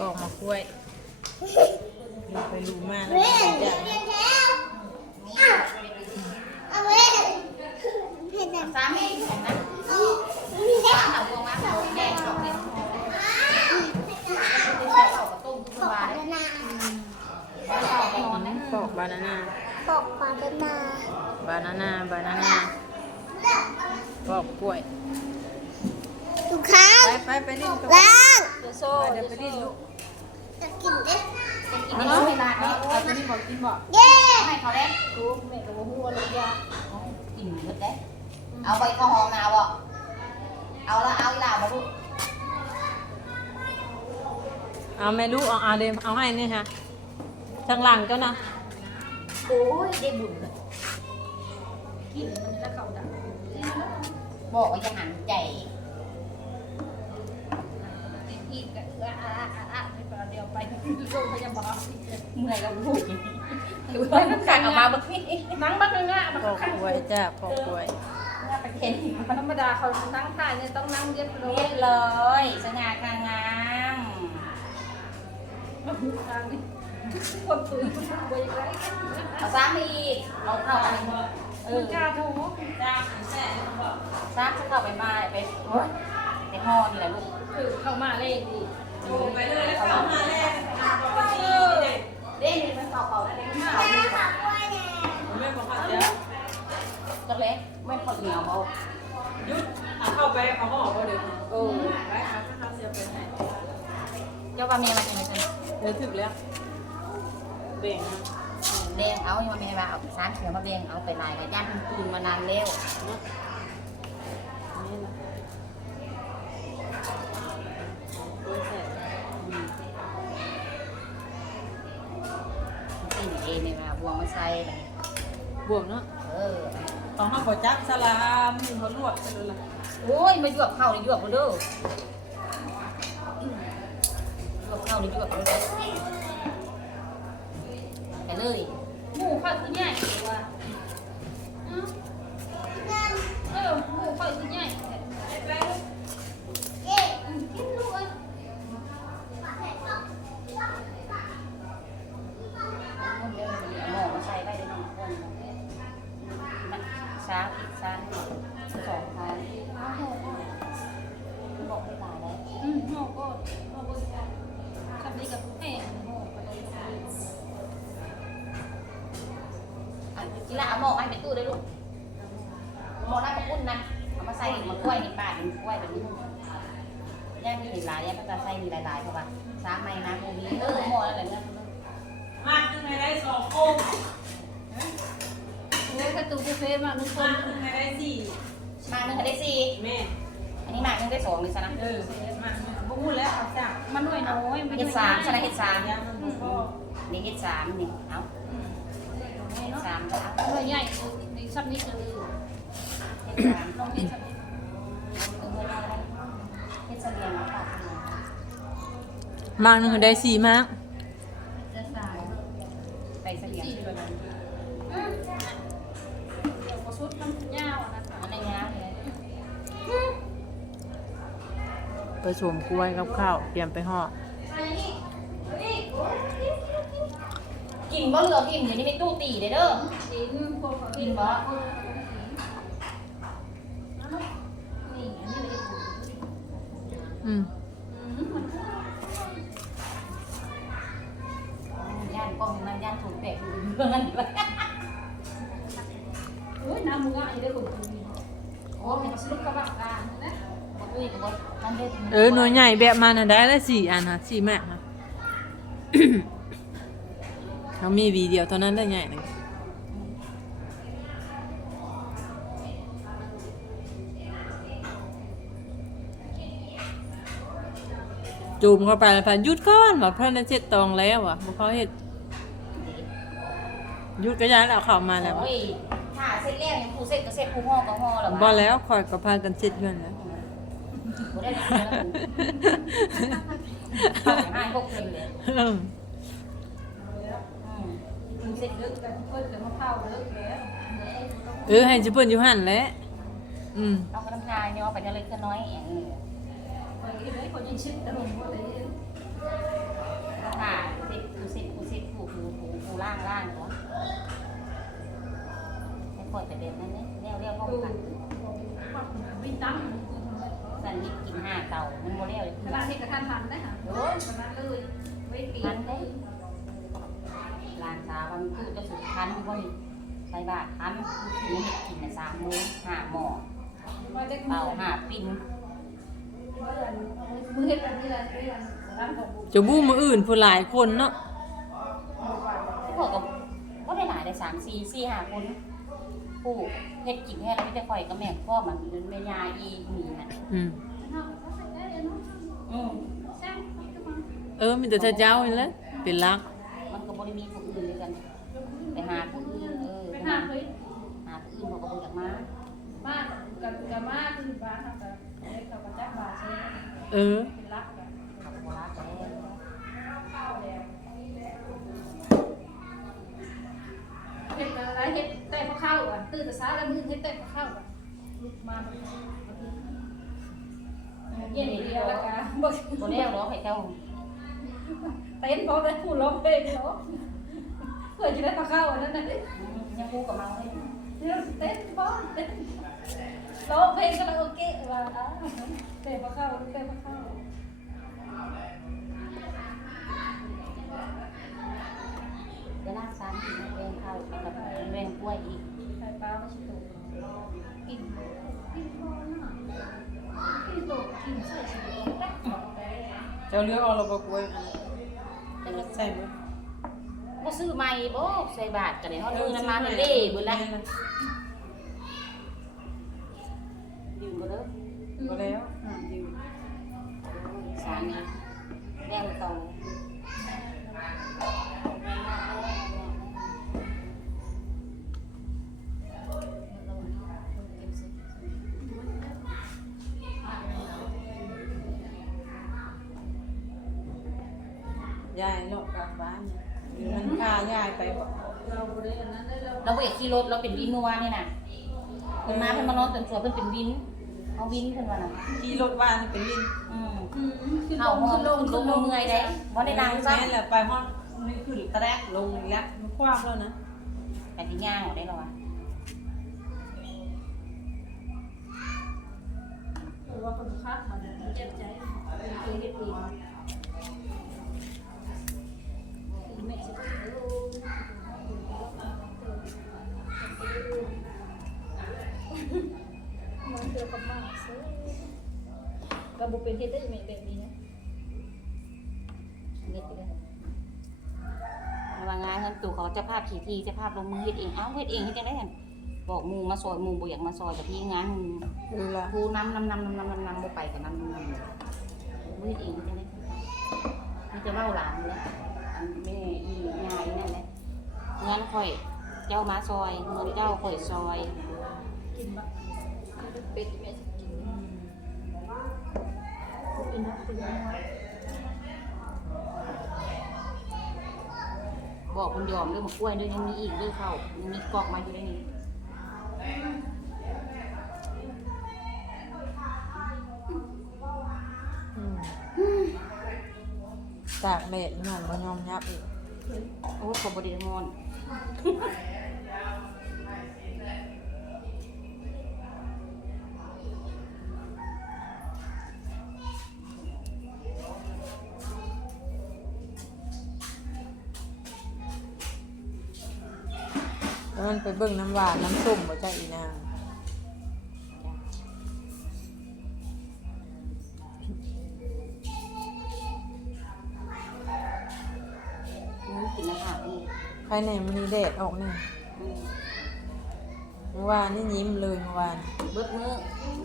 ปอกมะกล้วยดูไปดูมากแล้วจะสามีแข็งนะเอาวมาเอาแดงดอกเนี่ยเอากระตุ้มทุกวันเอาไปนอนนะปอกบานาน่าปกปาดนาบานาน่าบานาน่าปอกกล้วย ทุกครั้งไปไปไปดิ้นกับล้างโซ่เดี๋ยวไปดิ้นลูกจะกินเด้กินน้ำเวลาเนาะเอาไปดิ้นบอกกินบอกเย้ให้เขาเล่นกูแม่กับหัวลูกยากินหมดได้เอาไปข้าวหอมมาบ่เอาละเอาอีหล่าบ่ลูกเอาแม่ลูกเอาเอาเดมเอาให้นี่ฮะทางหลังเจ้านะโอ้ยได้บุญเลยกินมันแล้วเขาดังบอกว่าจะหันใจ อนเดียวไปโรงพยาบาลเมื่อยกับลูกคือว่ามันขัดออกมาเมื่อกี้นั่งบักเงะมันปอกขันกล้วยจ้าปอกกล้วยไปเห็นธรรมดาเขานั่งท่าเนี่ยต้องนั่งเรียบร้อเรียยบเลยสง่างามงามทางนี้คนตื่นคนป่วยอะไรเอาซ้ำอีกเราเข้าไปเอคุอณกล้าโทรซ้ำจะเข้าไปมาไปโอ้ยในห้อนี่แหละลูกคือเข้ามาเล่นดี ไปเลยแล้วเขามาเลยเด้นี่มันเก่าได้เลยเก่าดีกว่าแม่บอกว่าเดี๋ยวจังเล็กไม่พอเหนียวเอายุดเอาเข้าไปเอาห่อก็เดี๋ยวโอ้ไปเอาข้าวเสียไปไหนเจ้าว่าเมียมันยังไงกันเดี๋ยวถึงแล้วเบ่งแดงเอายังมาเมียมาเอาซ้ำเขียวมาแดงเอาไปลายกับย่านตื่นมานานแล้ว บวงมาใส่บวกเนาะเออต้องห้ามบ่จับสลามเขาลวกไปเลยล่ะโอ้ยมาหยวกเข้านี่หยวกกูเด้อหยวกเข้านี่หยวกกูเด้อไปเลยหมูข้าวคือใหญ่ว่า อะกีฬาเอาหม้อให้เป็นตู้ได้ลูกหม้อได้มาอุ่นนะเอามาใส่มากล้วยในป่าเป็นกล้วยแบบนี้ย่ามีหลายย่าก็จะใส่มีหลายๆเพราะว่าช้าไม่นะพวกนี้เออหม้ออะไรเนี่ยมาขึ้นไปได้สองโคมเล่นกระตูกาแฟมาหนึ่งคมานขึ้นไปได้สี่หมากหนึงก็ได้สี่แม่อันนี้หมากหนึงได้สองเลยซะนะเออมาบ่พูดแล้วเอาจ้ะมันหน่วยน้อยมันเฮ็ดสามซะนะเฮ็ดสามยามันบ่พอนี่เฮ็ดสามนี่เอา เฮ็ดสามก็เอาหน่วยใหญ่ในซับนี้คือเฮ็ดสามลองเห็นซับเออเฮ็ดเสลียงเอาปากมากหนึงได้สี่มากจะสายไปเสลียงสี่เดือนเดี๋ยวก็สุดน้ำยาวนะคะอันนี้นะผสมกล้วยกับข้าวเตรียมไปห่อ กินบ่เหลือพิมพ์เดี๋ยวนี้มีตู้ตีเลยเด้อกินพวกเขากินบ่นี่อันนี้เลยอืมย่านกล้องนั้นย่านถูกแตกอยู่เรื่องนั้นอยู่โอ้ยน้ำมืออะได้คนตัวนี้โอ้ยสุดกระบะการนะบ่ตุ้ยก็บ่ทันได้เออหน่วยใหญ่แบบมันน่ะได้ละสี่อันค่ะสี่แม่ค่ะ เขามีวีเดียวเท่านั้นได้ใหญ่หนึ่งจูมเข้าไปแล้วพันหยุดก้อนว่าพระนันเจ็ดตองแล้วอะบ่เขาเห็ดหยุดก็ย้ายแล้วเข้ามาแล้ว โอ้ยถ้าเสร็จแล้วยังผู้เสร็จก็เสร็จผู้ห่อก็ห่อแล้วบ่แล้วคอยกับพากันเจ็ดเงินแล้วบ่ได้แล้วให้พวกเพิ่นเลยเอออืมผู้ เออให้จิเปิ้ลอยู่หั่นแหละอืมเอากระทายเนี่ยเอาไปได้เลยก็น้อยเองเพิ่นอีเลยคนยิงชิดตะลงบ่ได้ค่ะสิบกูสิบกูสิบกูกูกูกูล่างล่างเนาะไม่ปล่อยแต่เด่นนั่นนี่เรียวเรียวป้องกันวิ่ตั้งสันนิษกินห้าเต่ามันโมเดลเลยขนาดนี้กระทำนหันได้ค่ะโอ้ยขนาดเลยเว้ยปีนั้นได้ะสามมื้อห้าหม้อว่าจะเป่าห้าปิ้นมือเฮ็ดแบบนี้แหละเรื่องร้านของบุจะบู้มืออื่นผู้หลายคนเนาะพวกก็บ่ได้หลายได้สามสี่สี่ห้าคนผู้เฮ็ดกินแท้แล้วมีแต่ข่อยกับแม่พ่อมันแม่ยายอีมีน่ะอืมอืมเออมีแต่เธอเจ้านี่แหละเป็นรัก มันก็บ่ได้มีผู้อื่นด้วยกัน ไปหาผู้อื่นเออ ไป ไป หา หา เฮ้ย หาผู้อื่นเขาก็บ่อยากมา บ้าน กับกับมาคือบ้านเขากับเล็กเขากับจักบาใช่ไหมเออ เป็นรักแบบเขาก็บ่รักแล้วเฮ็ดอะไรเฮ็ดแต่ข้าอะตื่นแต่เช้าแล้วมือเฮ็ดแต่พอเข้าอะลุกมาเย็นเดียวล้วกันบอกบ่แล้วดอกให้เจ้าเต้นเพราะได้พูดร้องเพลงเนาะเพื่อจะได้พอเข้าอันนั้นน่ะยังพูดกับเมาเลยเต้นบ้างเต้น ร้องเพลงก็แล้วโอเคว่าอะเต้นพอเข้าเต้นพอเข้าจะลากสามกินแวงข้าวกับแวงกล้วยอีกไข่ปลาไม่ใช่ตัวกินกินพอน่ะกินตัวกินใส่ชีวิตแป๊บเจ้าเลือกเอาเราบ่กล้วยจังว่าใส่บ่ซื้อใหม่บ่ใส่บาทก็ได้เฮาซื้อน้ำมันเด้เบิดละ บ่แล้วอ่าอยู่สามนี้แดงเก่าเลยยายเลาะกลางบ้านเนี่ยมันพายายไปบ่เราบริเวณนั้นได้เราเราบ่อยากขี่รถเราเป็นวินเมื่อวานนี่น่ะเพิ่นมาเพิ่นมานอนจนสวยเพิ่นเป็นวิน เอาวินเพิ่นว่าน่ะขี่รถว่านเป็นวินอืมอืมขึ้นลเอางห้องขึ้นลงลขึ้งนลงเมื่อยได้บ่ได้นั่งซ้แม่นแหละไปห้องนี่ขึ้นตะแรกลงอีกแล้วมันคว้างแล้วนะำแต่ที่ย่างออกได้แล้วอะหรือว่าคนคัดมันเจ็บใจเคยเฮ็ดเอง กระบุเป็นเฮ็ดได้ไหมแบบนี้นะเฮ็ดไปเลยวังงานเงินตู่เขาจะภาพขี่ทีจะภาพลงมือเฮ็ดเองเอ้าเฮ็ดเองเฮ็ดจังได๋หั่นบอกมูมาซอยมู่บ่อยากมาซอยแต่พี่งานเออล่ะผู้นำนำนำนำนำนำนำบ่ไปก็นำนำนำเฮ็ดเองเฮ็ดจังได๋มีแต่เว้าหลานนี่แหละอันแม่อียายนั่นแหละเงินข่อยเจ้ามาซอยเงินเจ้าข่อยซอยกินบ้างเป็ดแม่ กินกินนะกินนะบอกคุณยอมเรื่องมะกล้วยด้วยยังมีอีกเรื่องเข้ายังมีกอกมาอยู่ในนี้อืมตากแดดมันบ่ยอมยับอีกโอ้ยขอบริมอน มันไปเบิ่งน้ำหวานน้ำส้มบ่จ้าอีนางมึงกินอาหารนี่ภายในมันมีแดดออกนี่อืมเมื่อวานนี่ยิ้มเลยเมื่อวาน เบิดมือ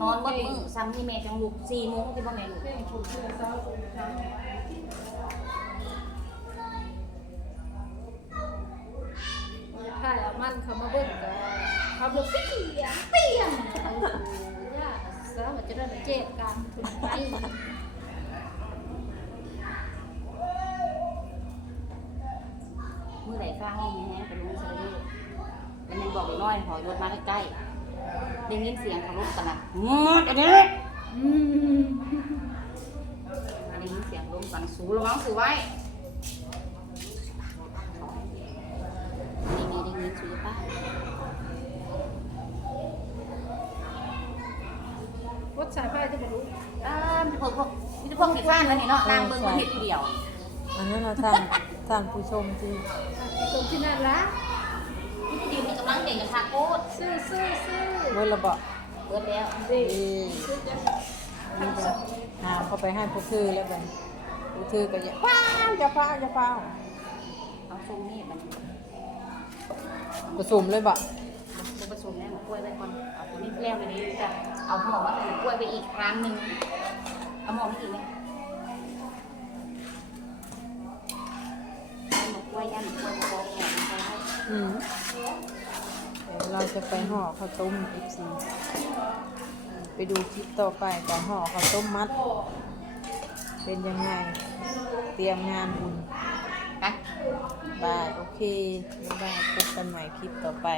นอนเบิดมือซ้ำที่แม่จังลุกสี่โมงที่พ่อแม่ลุก มันเขามาเบิ่งก็ขับรถเปียงเปียงย่าสาวจะได้เจ็บกันถึงไปมือไหนฟ้าห้องนี้แฮะไปลงเซเลอร์แล้วมันบอกน้อยหอยรถมาใกล้ๆได้ยินเสียงเขารถกันนะงดอันนี้ได้ยินเสียงลมกันสูระวังสูไว้นี่มีได้ยินสูป้า วัดสายไฟจะบรรลุอ่าพวกพวกนี่พวกขี้ข้านแล้วนี่เนาะนางเบิ่งคนเฮ็ดผู้เดียว อันนั้นเราท่านท่านผู้ชมที่ตรงที่นั่นละนี่ดีมีกำลังเก่งกับทาโคตรซื้อซื้อซื้อเมื่อระเบาะเบิดแล้วดีเอ้ยซื้อจะอันนี้ก็หามเข้าไปให้พวกคือแล้วกันพวกคือก็อย่าฟ้าวอย่าฟ้าวอย่าฟ้าวเอาซุมนี่มันผสมเลยบะมันผสมแล้วมากล้วยไว้ก่อนเอาตัวนี้แล้วไปนี้จะ เอาหมอมาใส่กล้วยไปอีกครั้งหนึ่งเอาหมอมาอีกไหมเอาหมอกล้วยย่างกล้วยกระบอกเนี่ยมันไปให้อืมเดี๋ยวเราจะไปห่อข้าวต้มอีกสีไปดูคลิปต่อไปการห่อข้าวต้มมัด เป็นยังไง เตรียมงานบุญไปได้โอเคบ๊ายบายพบกันใหม่คลิปต่อไป